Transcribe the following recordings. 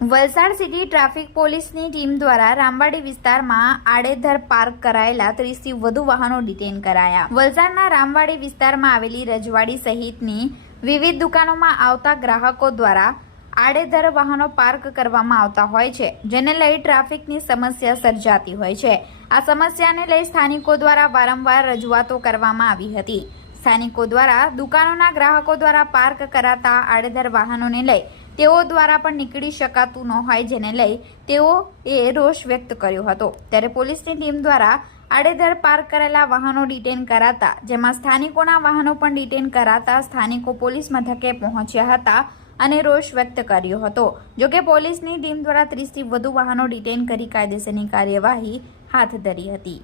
Valsad city traffic પોલીસની team દ્વારા રામવાડી વિસ્તારમાં આડેધર પાર્ક કરાયેલા 30 થી વધુ વાહનો ડિટેન કરાયા। વલસાડના રામવાડી વિસ્તારમાં આવેલી રજવાડી સહિતની વિવિધ દુકાનોમાં આવતા ગ્રાહકો દ્વારા આડેધર વાહનો પાર્ક કરવામાં આવતા હોય છે, જેને લઈ ટ્રાફિકની સમસ્યા સર્જાતી હોય છે। આ સમસ્યાને લઈ સ્થાનિકો દ્વારા વારંવાર રજૂઆતો કરવામાં આવી હતી। સ્થાનિકો દ્વારા દુકાનોના ગ્રાહકો દ્વારા પાર્ક કરાતા આડેધર વાહનોને લઈ તેઓ દ્વારા પણ નીકળી શકાતું ન હોય, જેને લઈ તેઓએ રોષ વ્યક્ત કર્યો હતો। ત્યારે પોલીસની ટીમ દ્વારા આડેધર પાર્ક કરેલા વાહનો ડિટેન કરાતા, જેમાં સ્થાનિકોના વાહનો પણ ડિટેન કરાતા સ્થાનિકો પોલીસ મથકે પહોંચ્યા હતા અને રોષ વ્યક્ત કર્યો હતો। જોકે પોલીસની ટીમ દ્વારા 30 થી વધુ વાહનો ડિટેન કરી કાયદેસરની કાર્યવાહી હાથ ધરી હતી।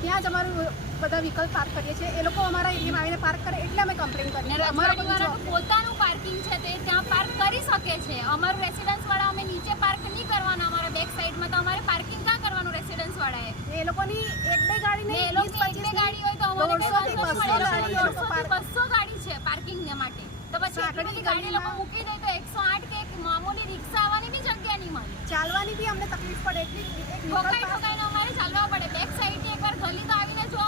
ત્યાં જ અમારું બધા વ્હીકલ પાર્ક કરીએ છીએ, એ લોકો અમારા એરિયામાં આવીને પાર્ક કરે એટલે અમે કમ્પ્લેન કરીએ। અમારા પોતાનું પાર્કિંગ છે તે ત્યાં પાર્ક કરી શકે છે। અમારું રેસિડન્સ વાળા અમે નીચે પાર્ક નહીં કરવાના, અમારા બેક સાઈડમાં તો અમારે પાર્કિંગ ક્યાં કરવાનું રેસિડન્સ વાળાએ? એ લોકોની એક બે ગાડી ને એ લોકો એક બે ગાડી હોય તો અમારે 200 ગાડી છે પાર્કિંગ માટે, તો પછી આટલી બધી ગાડી લોકો મૂકી દે તો 108 કે એક મામૂલી રિક્ષા આવવાની બી જગ્યા નહીં મળે, ચાલવાની બી અમને તકલીફ પડે। એટલી ઠોકાઈને અમારે ચાલવા પડે। બેક સાઈડની એકવાર ગલી તો આવીને જો,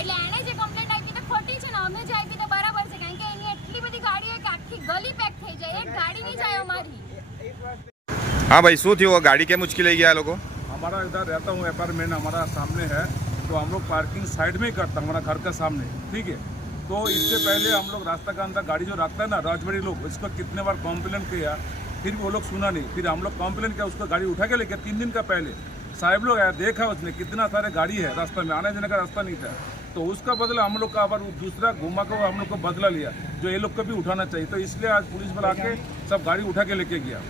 એટલે એણે જે કમ્પ્લેન્ટ આપી તો ખોટી છે ને, અમે જે આપી તો બરાબર છે, કારણ કે એની એટલી બધી ગાડી હોય કે આખી ગલી પેક થઈ જાય, એક ગાડી નહીં જાય અમારી। हाँ भाई, शू थी वो गाड़ी के मुश्किल है क्या लोगों? हमारा इधर रहता हूँ अपार्टमेंट हमारा सामने है, तो हम लोग पार्किंग साइड में ही करता हूँ, हमारा घर का सामने, ठीक है। तो इससे पहले हम लोग रास्ता का अंदर गाड़ी जो रखता है ना राजवाड़ी लोग, इसको कितने बार कॉम्प्लेन किया, फिर वो लोग सुना नहीं, फिर हम लोग कॉम्प्लेन किया, उसको गाड़ी उठा के लेके 3 दिन का पहले साहब लोग आया, देखा उसने कितना सारे गाड़ी है रास्ता में, आने जाने का रास्ता नहीं था, तो उसका बदला हम लोग का अब दूसरा घुमा को हम लोग को बदला लिया, जो ये लोग को भी उठाना चाहिए। तो इसलिए आज पुलिस वाला आके सब गाड़ी उठा के लेके गया।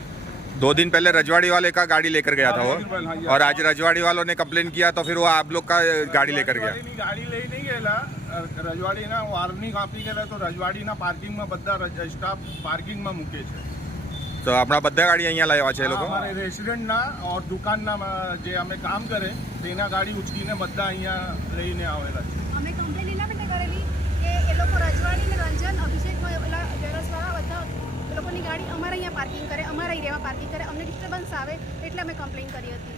2 दिन पहले रजवाड़ी वाले का गाड़ी लेकर गया था वो, हाँ, और आज रजवाड़ी वालों ने कंप्लेन किया तो फिर वो आप लोग का गाड़ी लेकर गया। गाड़ी લઈ નહીં ગયેલા, રજવાડીના વાર્નિંગ આપી ગયેલા, તો રજવાડીના પાર્કિંગમાં બધા સ્ટાફ પાર્કિંગમાં મૂકે છે। તો આપણા બધા ગાડી અહીંયા લાવ્યા છે એ લોકો? અમારે રેસિડેન્ટના ઓર દુકાનના જે અમે કામ કરે તેના ગાડી ઉચકીને બધા અહીંયા લઈને આવેલા છે। અમે કમ્પ્લેન એના માટે કરેલી કે એ લોકો રજવાડી ને રંજન અભિષેકમાં પેલા જ્વેલર્સવાળા બધા એ લોકોની ગાડી અમારા અહીંયા પાર્કિંગ કરે, અમારા એરિયામાં પાર્કિંગ કરે, અમને ડિસ્ટર્બન્સ આવે એટલે અમે કમ્પ્લેન કરી હતી।